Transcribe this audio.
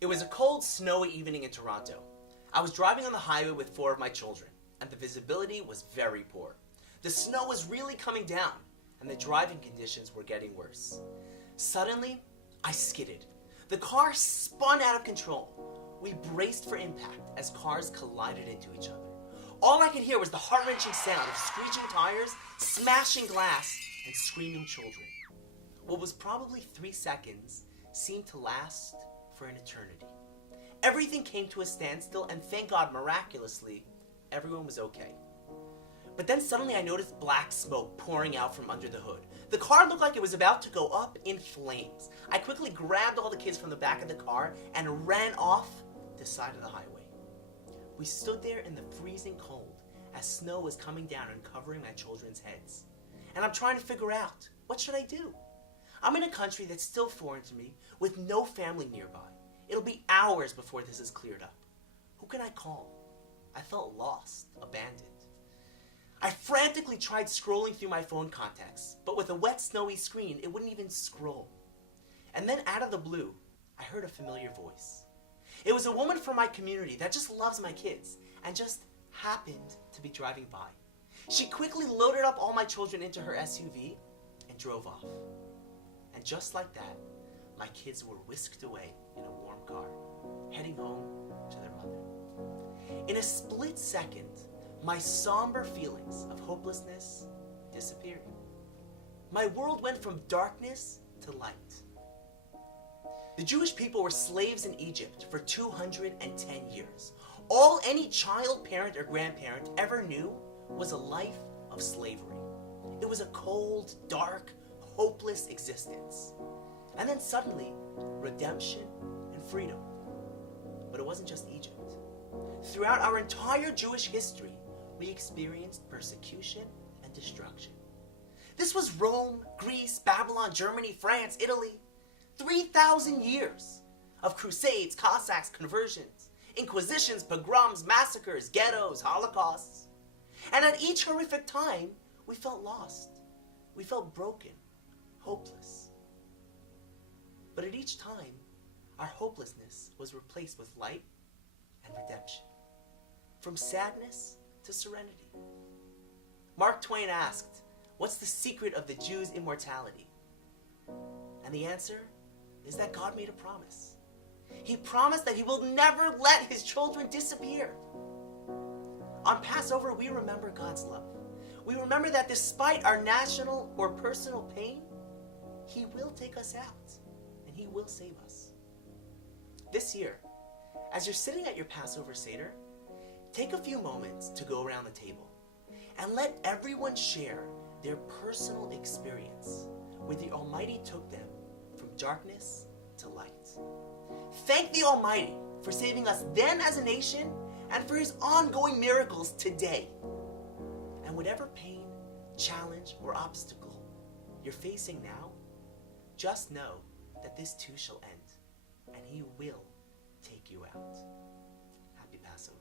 It was a cold, snowy evening in Toronto. I was driving on the highway with 4 of my children, and the visibility was very poor. The snow was really coming down, and the driving conditions were getting worse. Suddenly, I skidded. The car spun out of control. We braced for impact as cars collided into each other. All I could hear was the heart-wrenching sound of screeching tires, smashing glass, and screaming children. What was probably 3 seconds seemed to last for an eternity. Everything came to a standstill, and thank God, miraculously, everyone was okay. But then suddenly I noticed black smoke pouring out from under the hood. The car looked like it was about to go up in flames. I quickly grabbed all the kids from the back of the car and ran off the side of the highway. We stood there in the freezing cold as snow was coming down and covering my children's heads. And I'm trying to figure out, what should I do? I'm in a country that's still foreign to me, with no family nearby. It'll be hours before this is cleared up. Who can I call? I felt lost, abandoned. I frantically tried scrolling through my phone contacts, but with a wet, snowy screen, it wouldn't even scroll. And then out of the blue, I heard a familiar voice. It was a woman from my community that just loves my kids and just happened to be driving by. She quickly loaded up all my children into her SUV and drove off. And just like that, my kids were whisked away in a warm car, heading home to their mother. In a split second, my somber feelings of hopelessness disappeared. My world went from darkness to light. The Jewish people were slaves in Egypt for 210 years. All any child, parent, or grandparent ever knew was a life of slavery. It was a cold, dark, hopeless existence. And then suddenly, redemption and freedom. But it wasn't just Egypt. Throughout our entire Jewish history, we experienced persecution and destruction. This was Rome, Greece, Babylon, Germany, France, Italy. 3,000 years of crusades, Cossacks, conversions, inquisitions, pogroms, massacres, ghettos, holocausts. And at each horrific time, we felt lost. We felt broken, hopeless. But at each time, our hopelessness was replaced with light and redemption. From sadness to serenity. Mark Twain asked, "What's the secret of the Jews' immortality?" And the answer is that God made a promise. He promised that he will never let his children disappear. On Passover, we remember God's love. We remember that despite our national or personal pain, he will take us out and he will save us. This year, as you're sitting at your Passover Seder, take a few moments to go around the table and let everyone share their personal experience where the Almighty took them from darkness to light. Thank the Almighty for saving us then as a nation and for his ongoing miracles today. And whatever pain, challenge, or obstacle you're facing now, just know that this too shall end and he will take you out. Happy Passover.